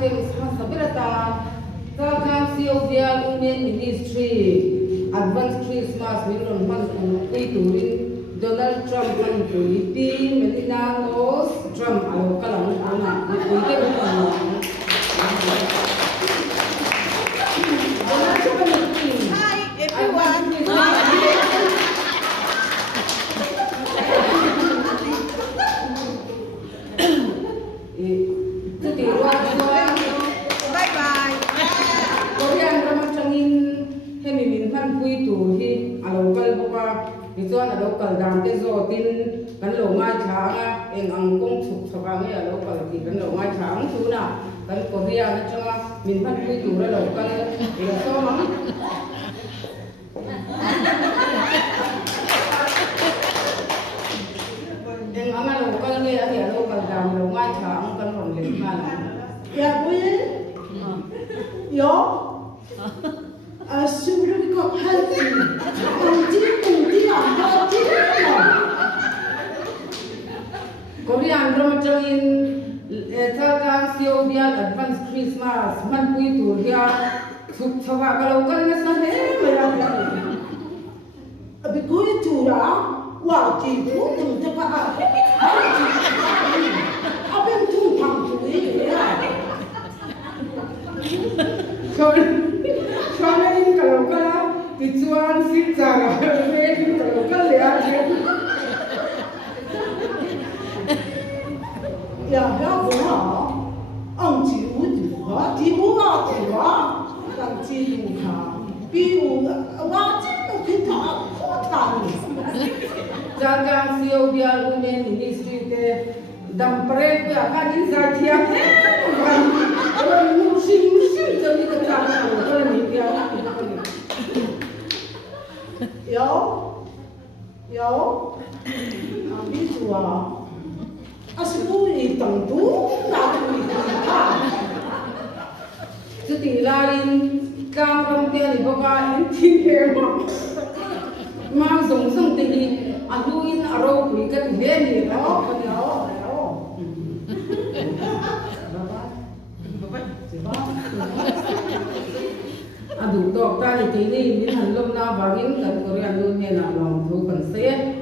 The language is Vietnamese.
tem sabirata Kalkan Sylvia Women Ministry Advanced Christmas Minron Man Turin Donald Trump Man Tuiti Melina Rose Trump alo kalang ana Tuiti Hi everyone. Bye bye. Korean ramang changin hemi min phan pui tu hi alo kal boka hi chuan alo kal dam te zo tin kan lo ngai thanga eng ang kong thuk thaka nge alo kal ti kan lo ngai thang chu na kan Korea na changa min phan pui tu ra lo kal eng so ma eng ang alo kal nge ani alo kal dam lo ngai thang kan ron le khan Ya boy. Yo. Asumro ko halti. Kunti amati. Korean ramang changin Kalkan Sylvia Advanced Christmas man pui tu dia thuk thawa kalau kan na sa he maya Abi ko tura. Wa ji pu tu ta pa. Abi tu pang tu ni. Soalnya ini kalau dicuan sih cara ini kalau lihat Ya ya bu ha. Ang ji wu du ha. Ji bu ha tu ha. Ang ji du ha. Bi wu wa ji nu ki ta ko ta ni. Kalkan Sylvia Women Ministry te dampret ya kan ini saja orang musim jadi kecaman orang ini dia Yo. Yo. Ang bi tu ha. Asibu ni tang tu na ni ha. Jadi lain kampung dia ni bawa inti mau song tinggi aduin arau kui kan dia ni Yo. Yo. Yo. aduh dokter ni ini min hanlom na bangin kan Korean lu ni na long thu kan se